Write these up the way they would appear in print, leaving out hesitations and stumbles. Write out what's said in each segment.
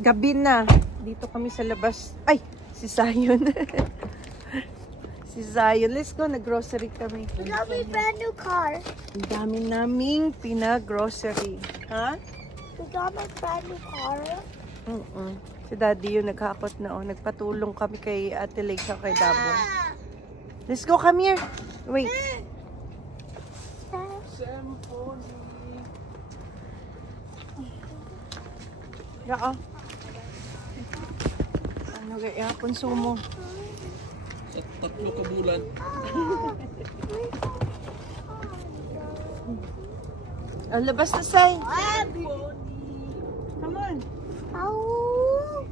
gabi na. Dito kami sa labas. Ay, si Zion. Si Zion. Let's go. Nag-grocery kami. We got me brand new car. Ang dami naming pinag-grocery. Ha? We got my brand new car. Si Daddy yung naghakot na. Nagpatulong kami kay Ate Leg sa kay Dabo. Let's go. Come here. Wait. Yeah. Ano kaya konsumo? Tatlo ka bulan. Oh, labas na, Sai. Come on. Oh.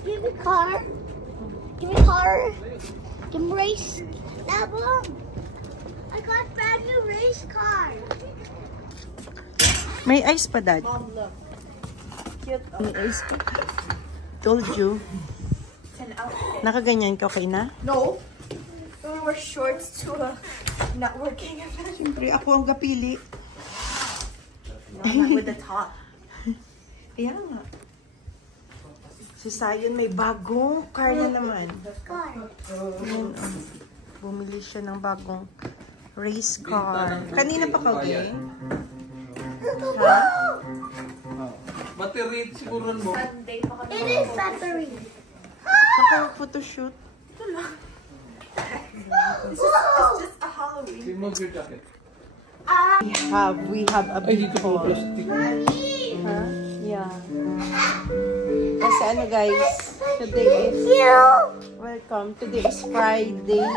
Give me car. Give me car. Give me race. Dabo. I got brand new race car. May ice pa, Dad. Mom, look. Cute. May ice pa. Told you. It's an outfit. Nakaganyan ka, okay na? No. We wear shorts to a networking event. Siyempre, ako ang kapili. No, not with the top. Kaya nga. Si Zion may bagong car na naman. Car. Ayan, bumili siya ng bagong race car. Kanina pa ka, okay? Ha? Battery siguro mo. It is battery. Saka photoshoot. It's just a Halloween. Remove your jacket. We have a Ay, big dito po haul. plastic. Ha? Yeah. Kasi ano guys, today is, welcome, today is Friday.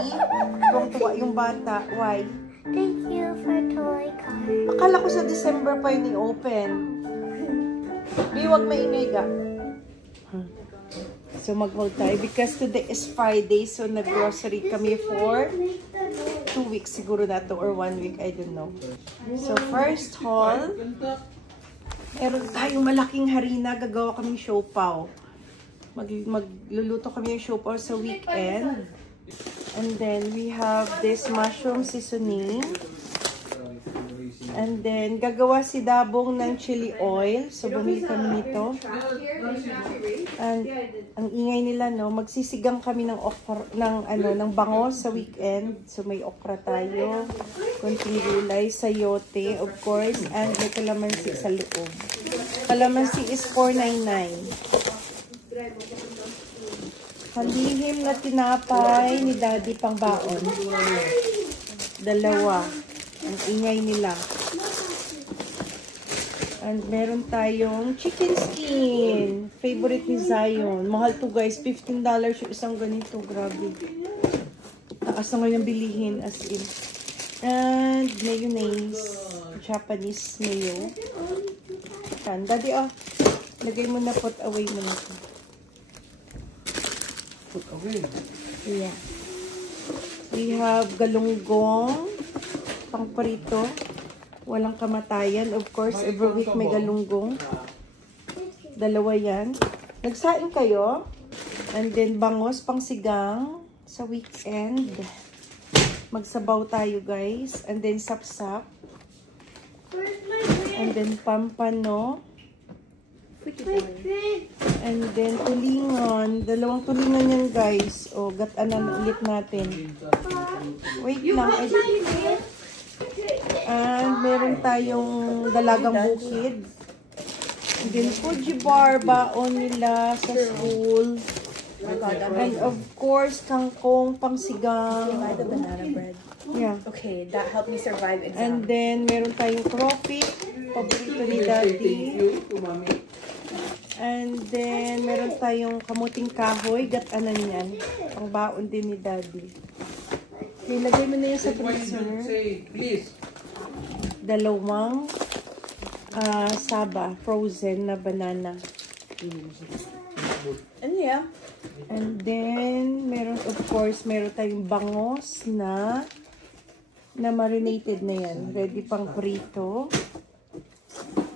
Tuwang-tuwa yung bata. Why? Thank you for toy car. Akala ko sa December pa yun i-open. Di, wag maingay ka. So mag-hold tayo because today is Friday. So nag-grocery kami for 2 weeks siguro na to or 1 week, I don't know. So first haul, meron tayong malaking harina. Gagawa kaming siopaw. Magluluto kami ng siopaw sa weekend. And then we have this mushroom seasoning. And then gagawa si Dabong ng chili oil. So bumili kami nito. And ang ingay nila, no, magsisigang kami ng okra, ng bangos sa weekend. So may okra tayo, konting gulay, sayote, of course, and may kalamansi sa loob. Kalamansi is $4.99. Halihim na tinapay ni Daddy pang baon. Dalawa. Ang ingay nila. And meron tayong chicken skin. Favorite ni Zion. Mahal to guys. $15 yung isang ganito. Grabe. Taas na ngayon bilihin as in. And mayonnaise. Japanese mayo. Yan. Daddy, oh. Lagay mo na, put away mo na ito. Put away. Yeah. We have galunggong. Pangprito. Walang kamatayan. Of course, every week may galunggong. Dalawa yan. Nagsaing kayo. And then, bangos, pangsigang sa weekend. Magsabaw tayo, guys. And then, sapsap. And then, pampano. And then, tulingan. Dalawang tulingan yan, guys. O, gatanan ulit natin. Wait lang. And meron tayong dalagang bukid. And then, Fuji bar, baon nila sa school. And of course, kangkong, pangsigang. Buy the banana bread. Yeah. Okay, that helped me survive exam. And then, meron tayong crawfish. Paborito ni Daddy. And then, meron tayong kamuting kahoy. Gatanan yan. Pang baon din ni Daddy. Okay, lagay mo na yan sa freezer. Please. Dalawang saba, frozen na banana. And yeah. And then, meron, of course, meron tayong bangos na marinated na yan. Ready pang prito.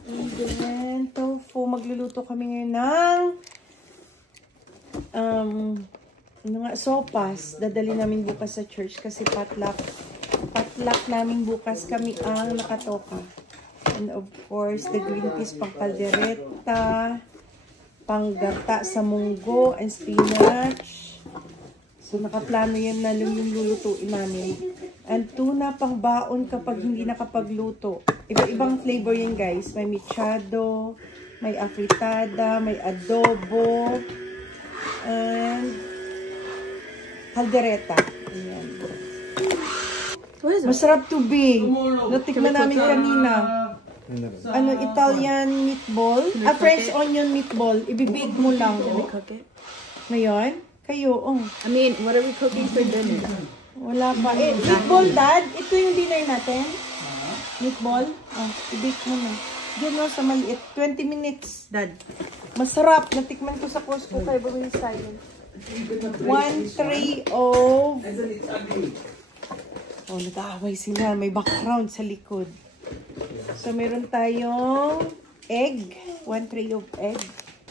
And then, tofu. Magluluto kami ngayon ng sopas. Dadali namin bukas sa church kasi potluck potluck namin bukas. Kami ang nakatoka. And of course, the green peas pang kaldereta, panggata sa munggo and spinach. So, nakaplano yan na yung lulutuin namin. And tuna pang baon kapag hindi nakapagluto. Iba-ibang flavor yan, guys. May mechado, may afritada, may adobo, and kaldereta. Ayan. Masarap to be. Natikman namin kanina. Ano, Italian meatball. French onion meatball. Ibibig mo lang. Can we cook it? Ngayon, kayo, oh. I mean, what are we cooking for dinner? Wala pa. Meatball, Dad. Ito yung dinner natin. Meatball. Oh, i-bake mo na. Diyan no, sa maliit. 20 minutes, Dad. Masarap. Natikman ko sa Costco kay bumili sa'yo. 1 tray of... Oh, nag-aaway sila. May background sa likod. So, meron tayong egg. 1 tray of egg.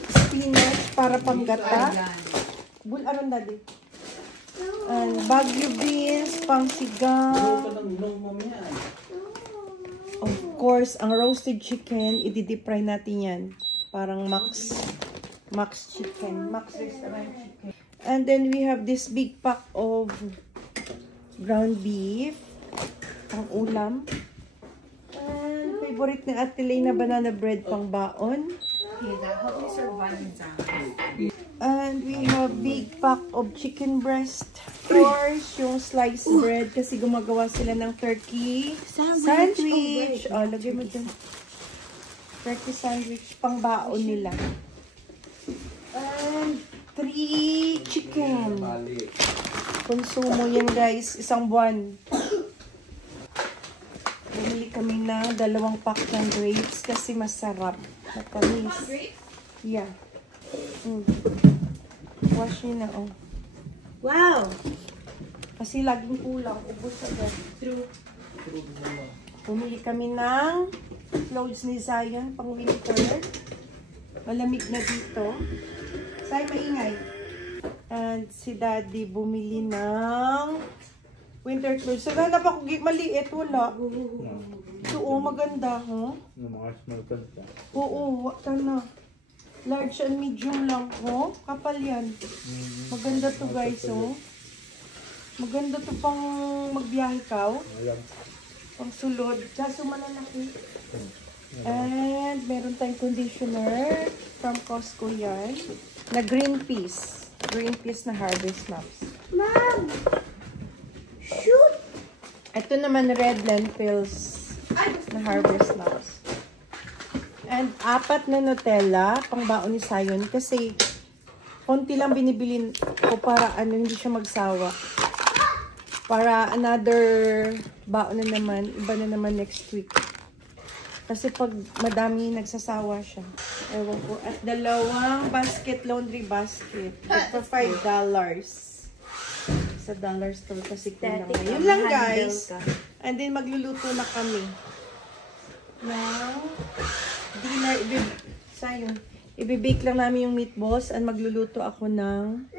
Spinach para panggata. Bularon, Daddy. And Baguio beans, pang sigang. Of course, ang roasted chicken, i-deep fry natin yan. Parang Max chicken. Max restaurant chicken. And then we have this big pack of ground beef. Pang ulam. And favorite ni Ate Lay na banana bread pang baon. That helped me survive in Zambia. And we have big pack of chicken breast. Of course, yung sliced bread kasi gumagawa sila ng turkey sandwich. Oh, lagay mo dyan. Turkey sandwich, pang baon nila. And 3 chicken. Konsumo yan, guys. Isang buwan. Bumili kami ng 2 pack ng grapes kasi masarap. Matamis. Yeah. Wash nyo na, oh. Wow! Kasi laging kulang. Ubus agad. Bumili kami ng clothes ni Zion pang winter. Malamig na dito. Say, maingay. And si Daddy bumili ng winter clothes. Saka na pa maliit, wala. Ito, oh, maganda, huh? Oo, wala na. Large and medium lang, oh. Kapal yan. Maganda to, guys, oh. Maganda to pang magbiyahe ka, oh. Pang sulod. Kaso malalaki. And meron tayong conditioner from Costco yan. Na green peas. Green peas na harvest maps. Mom! Shoot! Ito naman red lentils na harvest maps. And 4 na Nutella, pang baon ni Zion. Kasi, konti lang binibilin ko para hindi siya magsawa. Para another baon na naman, iba na naman next week. Kasi pag madami, nagsasawa siya. Ewan ko. At 2 basket, laundry basket. For $5. Sa dollar store kasi kulang. Yun lang, guys. And then, magluluto na kami. Now, dinner, ibibake lang namin yung meatballs and magluluto ako ng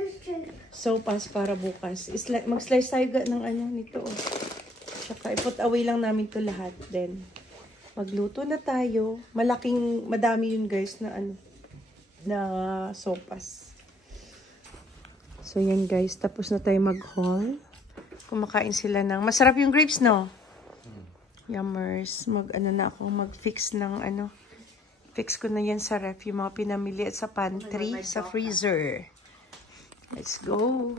sopas para bukas. Mag-slice tayo ng nito. Oh. Tsaka i-put away lang namin to lahat. Then, magluto na tayo. Madami yun, guys, na na sopas. So, yan, guys. Tapos na tayo mag-haul. Kumakain sila ng... Masarap yung grapes, no? Yummers. Mag-fix ng Fix ko na yan sa ref, yung mga pinamili at sa pantry, sa freezer. Let's go!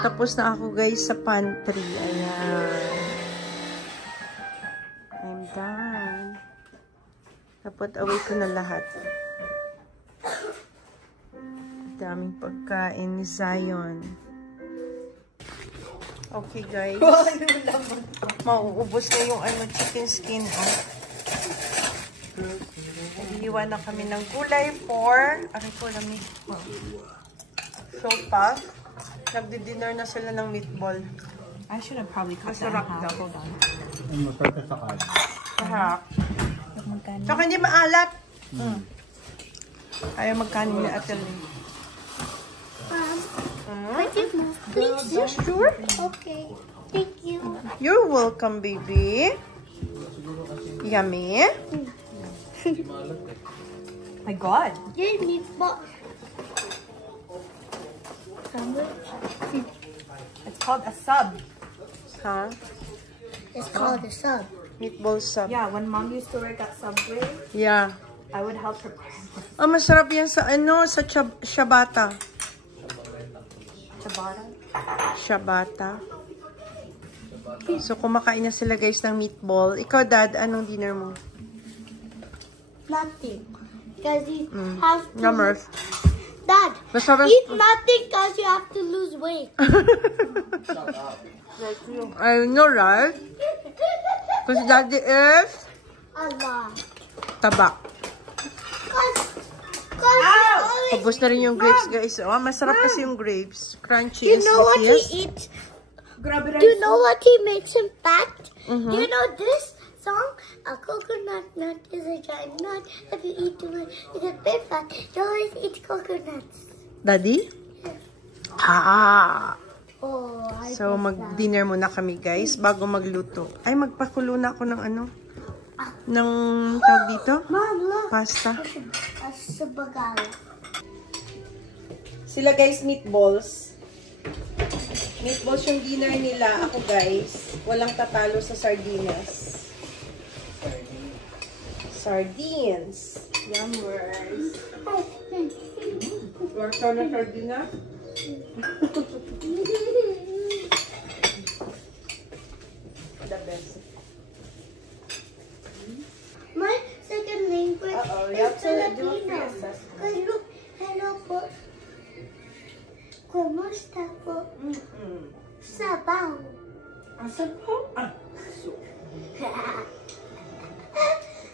tapos na ako guys sa pantry. Ayan. I'm done. Tapos away ko na lahat. Daming pagkain ni Zion. Okay guys. Mauubos na yung chicken skin. Naghihiwa na kami ng gulay for sopa. Nagdi-dinner na sila ng meatball. I should have probably cut that in Masarap half. daw. Hold on. Sarap. Tsaka hindi maalat. Ayaw magkanin ni Ate Lynn. Please. You sure? Okay. Thank you. You're welcome, baby. Yummy. My God. Give me box. It's called a sub. Huh? It's called a sub. Meatball sub. Yeah, when Mom used to work at Subway, Yeah. I would help her. Oh, masarap yan sa sa ciabatta. Ciabatta. Ciabatta. So, kumakain na sila guys ng meatball. Ikaw, Dad, anong dinner mo? Nothing. Because you have to... Numbers. Dad, Basta eat nothing because you have to lose weight. I know, right? Because Daddy is A lot. taba. Tapos na rin yung grapes, guys. Oh, masarap kasi yung grapes. Crunchy You and know what sweet. he eats? Do you know what he makes him fat? Do you know this song? A coconut nut is a giant nut. If you eat too much, you get big fat. You always eat coconuts. Daddy? Ah! Oh, I So, mag-dinner muna kami, guys, bago magluto. Ay, magpakulo na ako ng ng tawag dito? Mom, look. Pasta. A subagala. Sila, guys, meatballs. Meatballs yung dinner nila. Ako, guys, walang tatalo sa sardinas. Sardines. Yummers. Gusto na sardinas? The best. My second language You is have to do a Filipino. free assessment. Because look, hello po. Kumusta po? Sabaw. Asan po?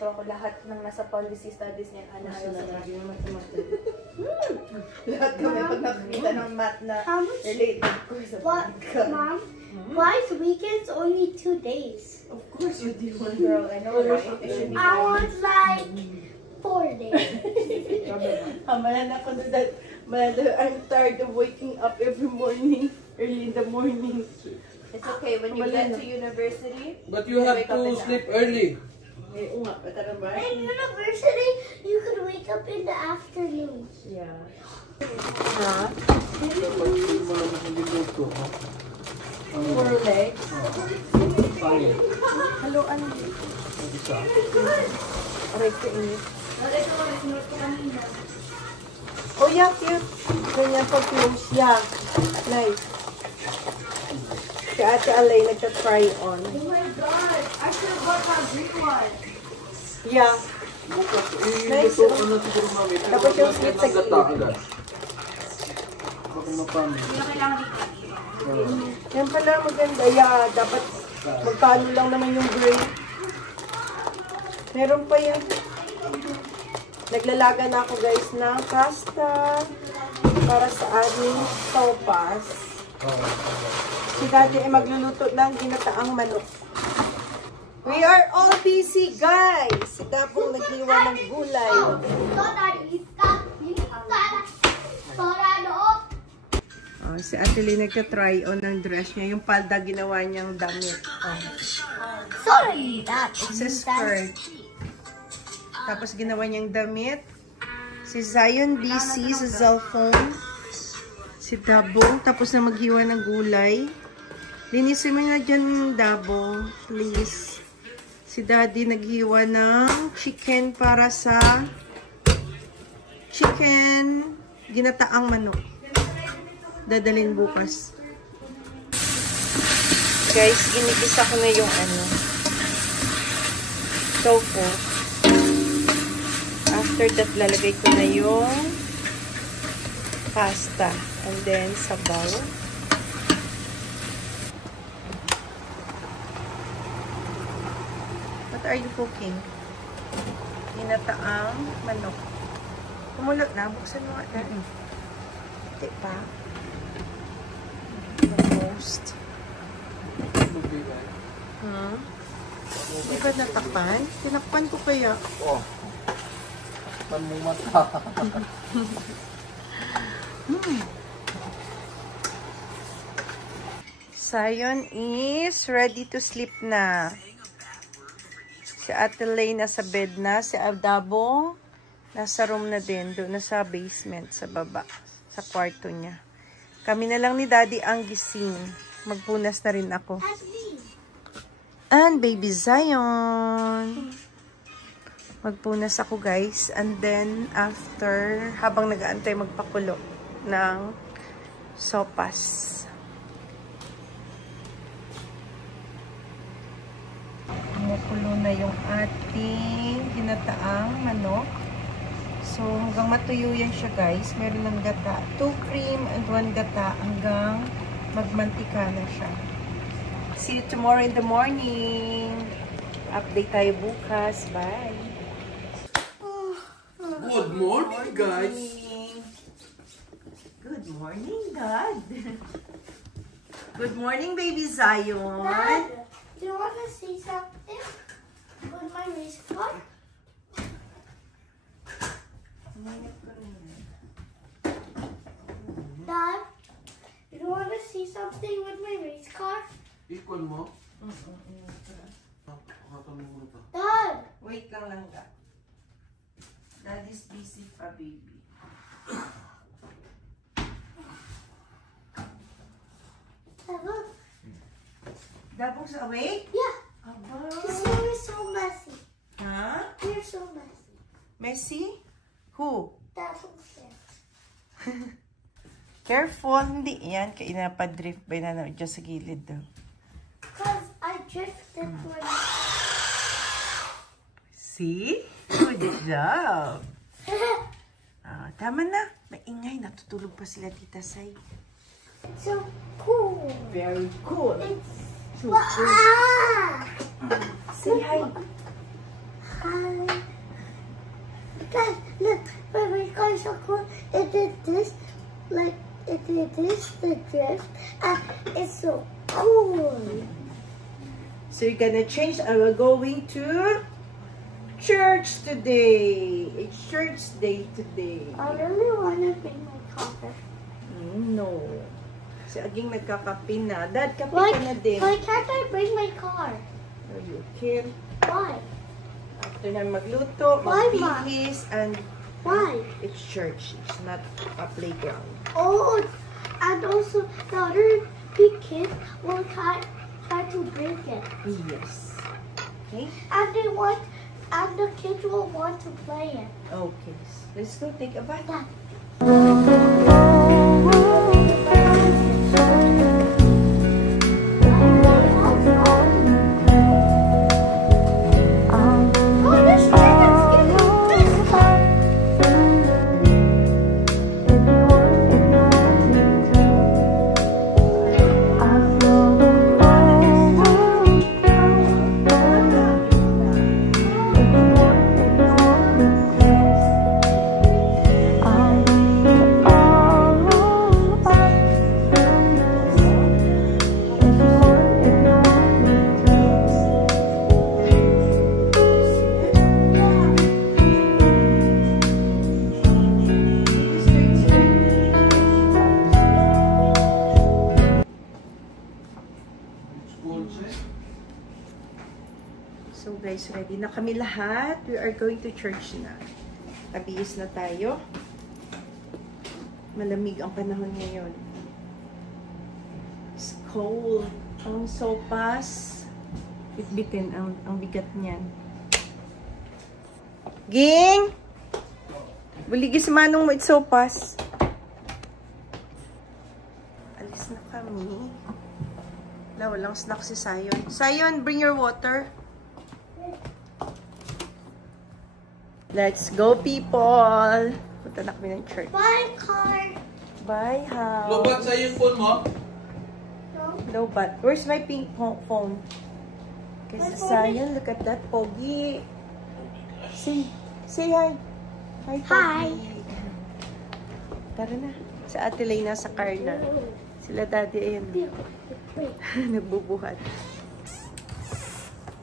Ito ako lahat ng nasa policy studies niya. Lahat kami pag nakikita ng math na How much? related ko sa What, Mom? Why is weekends only 2 days? Of course you do, girl. I know, right? It should be I want like 4 days. Malan ako na that. I'm tired of waking up every morning, early in the morning. It's okay. When you get to university, But you have to sleep early. Eh, nga, patara ba? In university, you could wake up in the afternoon. Yeah. Four legs. Hello, ano? Aray ko init. Oh, yeah, cute. Ganyan po close. Yeah. Nice. Si Ate Alay nagta-try on. oh my God, I should have bought my green one. Yeah. Nice. Ito na siguro mami. Tapos yung sweet sa gilid. Baka mapamit. Yan pala maganda. Yeah, dapat magkano lang naman yung grape. Meron pa yan. Naglalaga na ako guys ng pasta para sa aming sopas. Si Daddy ay magluluto ng ginataang manok. We are all busy guys. Si Dabong naghiwa ng gulay. Oh, si Ate Lee nagka-try on ng dress niya. Yung palda ginawa niyang damit. Oh. Sorry, that. It's a skirt. Tapos ginawa niyang damit. Si Zion busy sa cellphone. Si Dabong. Tapos na maghiwa ng gulay. Linisin mo na dyan yung Dabong. Please. Si Daddy naghiwa ng chicken para sa chicken ginataang manok. Dadalhin bukas. Guys, ginigisa ko na yung ano, tofu. After that, lalagay ko na yung pasta. And then, sabaw. What are you cooking? Ginataang manok. Kumulot na. Buksan mo nga. Hindi pa. Almost. Hindi ba natakpan? Tinakpan ko kaya. Oh. Takpan mo mata. Zion is ready to sleep na. Si Ate Lay nasa bed na. Si Adabo nasa room na din. Doon na sa basement, sa baba. Sa kwarto niya. Kami na lang ni Daddy ang gising. Magpunas na rin ako. And baby Zion. Magpunas ako guys. And then after, habang nag-aantay magpakulo ng sopas. Kumukulo na yung ating ginataang manok. So, hanggang matuyo yan siya guys. Meron ng gata. 2 cream and 1 gata hanggang magmantika na siya. See you tomorrow in the morning. Update tayo bukas. Bye. Good morning, guys. Good morning, God. Good morning, baby Zion. Dad, do you want to see something with my race car? Dad, you want to see something with my race car? Equal mo? Dad, Wait lang ka. Daddy's busy pa, baby. Dad, look. Dabog's awake? Yeah, Aba. this room is so messy. Ha? You're so messy. Messi? Who? That's upstairs. Careful, hindi yan. Kaya napadrift ba na dyan sa gilid daw. Because I drifted when... See? Good job. Tama na. Maingay. Natutulog pa sila, Tita Sai. It's so cool. Very cool. It's... So cool. Ah! Say hi. Hi. Guys, look. My race car is so cool. It did this. Like, it did this, the drift. And it's so cool. So you're gonna change. We're going to church today. It's church day today. I really want to bring my car. No. Si Aging nagkakape na. Dad, kape Why, ka na din. why can't I bring my car? Are you okay? Why? After na magluto, Why, Ma? magbihis, and Why? it's church. It's not a playground. Oh, and also the other big kids will try to break it. Yes. Okay? And the kids will want to play it. Okay. Let's go take a bath. Dad. Oh, there's chickens. Give me this. So guys, ready na kami lahat. We are going to church na. Tabihis na tayo. Malamig ang panahon ngayon. It's cold. Ang sopas. Bitbitin ang bigat niyan. Ging! Buligi si Manong mo, it's sopas. Alis na kami. Wala, walang snack si Sayon. Sayon, bring your water. Let's go, people! Punta na kami ng church. Bye, car. Bye, house. Lobat sa yung phone mo? No, but where's my pink phone? Kasi Sayon, look at that, Pogi. Say hi. Hi, Pogi. Hi. Tara na. Sa Ate Lay nasa car na. Sila daddy, ayun. Nagbubuhat.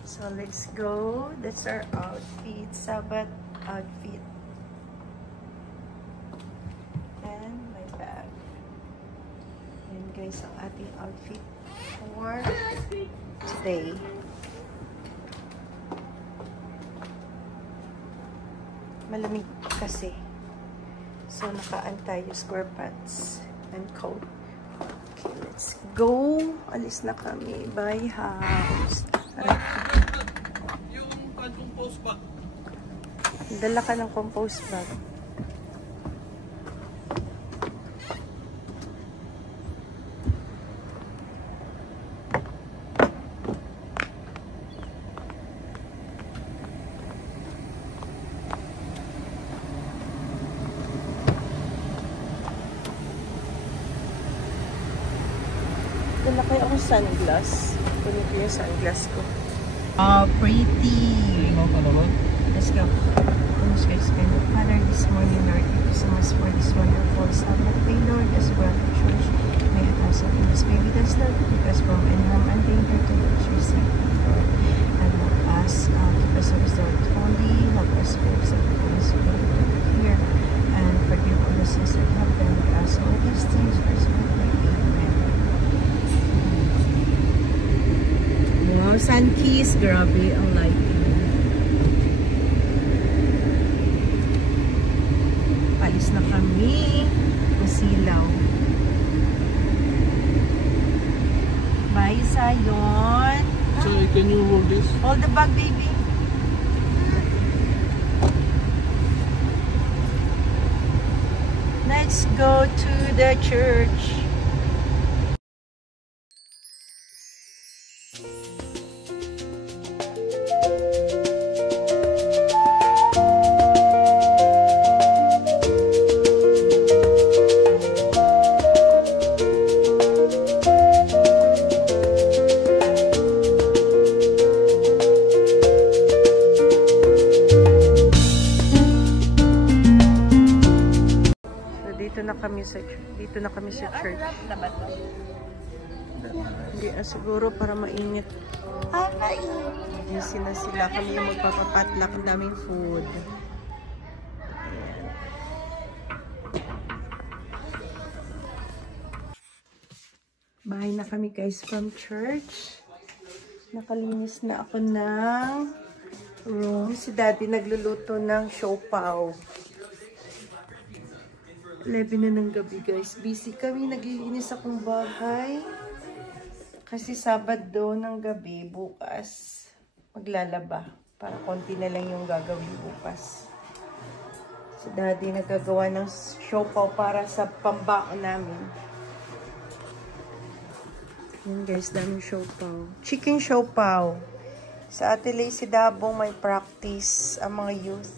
So, let's go. That's our outfit. Sabbath outfit. And my bag. Ayan guys, ang ating outfit for today. Malamig kasi. So, nakaan tayo square pants and coat. Okay, let's go. Alis na kami. Bye, house. Yung compose bag. Dala ka ng compost bag. Dala kayo akong sunglass. Kunin ko yung sunglass ko. Pretty. Let's go. Let's go spend the Father this morning, Lord. Thank you so much for this wonderful Sabbath day, Lord. As well to church. May it also in this baby with us, Lord. Keep us from any harm and danger to which we save, Lord. And help us, keep us always Lord holy. Help us to accept the Holy Spirit here. And forgive all the sins that have done with us. All these things for us. Amen. Wow, sun kiss. Grabe ang lighting. Alis na kami. Masilaw. Bye, Sayon. So, can you hold this? Hold the bag, baby. Let's go to the church. Dito na kami sa church. Hindi siguro para mainit. Busy na sila. Kami yung magpapapatlak. Ang daming food. Ayan. Bahay na kami guys from church. Nakalinis na ako ng room. Si Daddy nagluluto ng siopaw. 11 na ng gabi guys. Busy kami. Naglilinis akong bahay. Kasi Sabado ng gabi, bukas, maglalaba. Para konti na lang yung gagawin bukas. Si Daddy nagagawa ng siopaw para sa pambaon namin. Yan guys, daming siopaw. Chicken siopaw. Sa Ate Lacey Dabong may practice ang mga youth.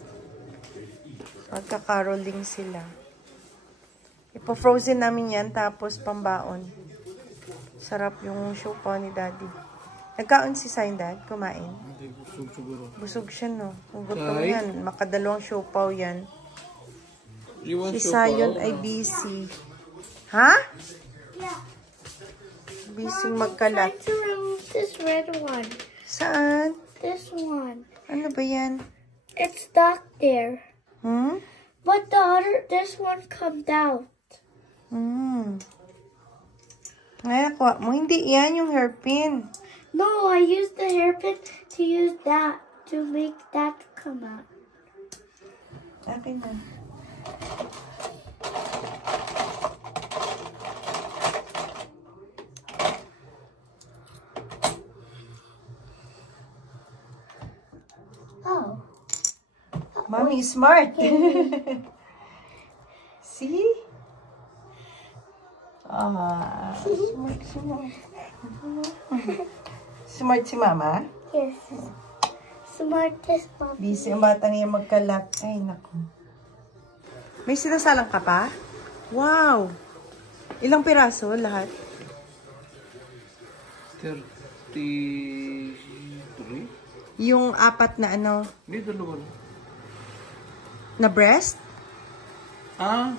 Magkakaroling sila. Ipo-frozen namin yan, tapos pambaon. Sarap yung siopaw ni Daddy. Nagkaon si Sayon, Dad? Kumain? Hindi, busog siguro. Busog siya, no? Kung gutom yan, makadalawang siopaw yan. Si siopaw? Sayon ay busy. Ha? Yeah. Busy magkalat. To remove this red one. Saan? This one. Ano ba yan? It's stuck there. Hmm? But this one comes out. Hmm. Ngayon, kuha mo. Hindi yan yung hairpin. No, I used the hairpin to use that to make that come out. Akin na. Oh. Mommy is smart. See? Ah, smart. Smart si Mama? Yes. Smartest mom. Busy ang batang yung magkalap. Ay, naku. May sinasalang ka pa? Wow! Ilang piraso lahat? 33? Yung apat na ano? Hindi, dalawa lang. Na breast? Ah,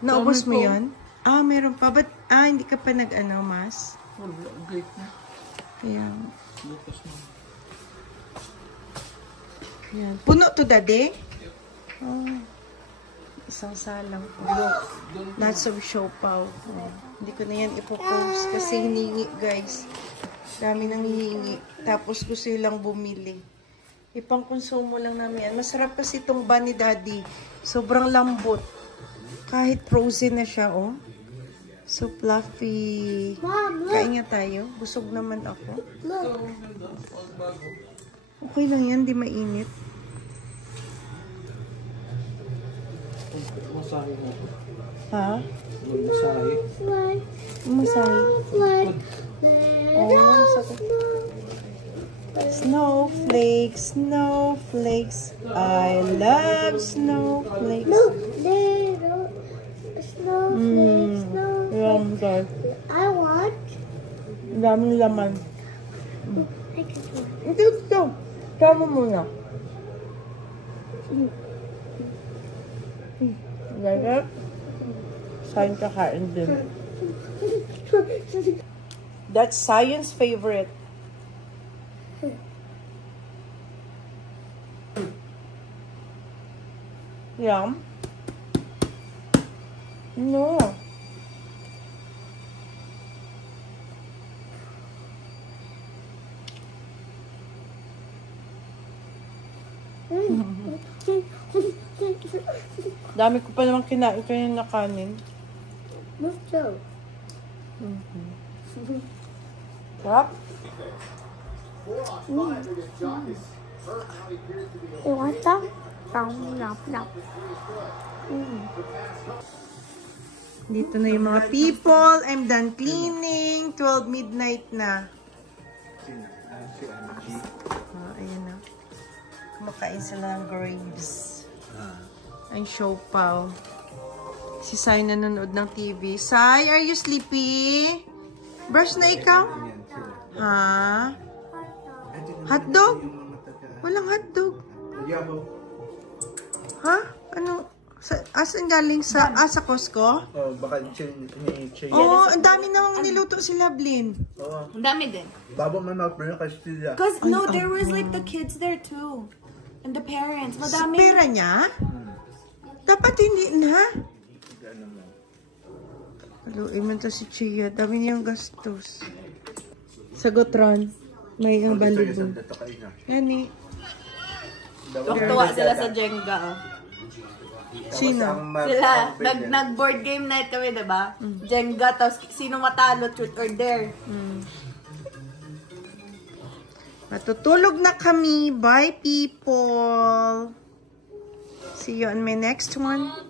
Naubos mo dami po. yun? Ah, meron pa. Ba't, hindi ka pa nag-ano, mas? wala. Great na. Ayan. Bukas na. Ayan. Puno to, Daddy? Oh. Isang salang po. Lots of siopaw. Oh. Hindi ko na yan ipopost kasi hiningi, guys. Dami nang hihingi. Tapos gusto lang bumili. Ipang konsumo lang namin yan. Masarap kasi itong ban ni Daddy. Sobrang lambot. Kahit frozen na siya, oh. So fluffy. Mom, look. Kain nga tayo. Busog naman ako. Look. Okay lang yan, di mainit. Masahe mo. Ha? Masahe. Fly. Masahe. Fly. Oh, sakit. Snowflakes, snowflakes. I love snowflakes. Look, little snowflakes, snowflakes. Yum, guys. I want. Daming laman. I can do it. Ito, ito. Tama muna. Like Science kakain din. That's Science favorite. Yum. No. Dami ko pa naman kinain kanina na kanin. Let's go. Sarap. You want some? No, no. Dito na yung mga people. I'm done cleaning. 12 midnight na. Oh, ayan na. Kumakain sila ng grapes. Ang siopaw. Si Sai nanonood ng TV. Sai, are you sleepy? Brush na ikaw? Ha? Hotdog? Walang hotdog. Ha? Ano? Asan galing sa Costco? Oh, baka chill. Oh, ang dami namang niluto sila, Blin. Ang dami din. Babo man na-print kasi sila. Because, no, there was like the kids there too. And the parents. Sa Madami. pera niya? Dapat hindi na. Haluin mo to si Chia. Dami niyang gastos. Sagot, Ron. May ang balibo. Yani. Tuwa sila sa Jenga. Oh. Sino? Sila, nag-board game night kami, diba? Jenga, tapos sino matalo, truth or dare. Matutulog na kami. Bye, people. See you on my next one.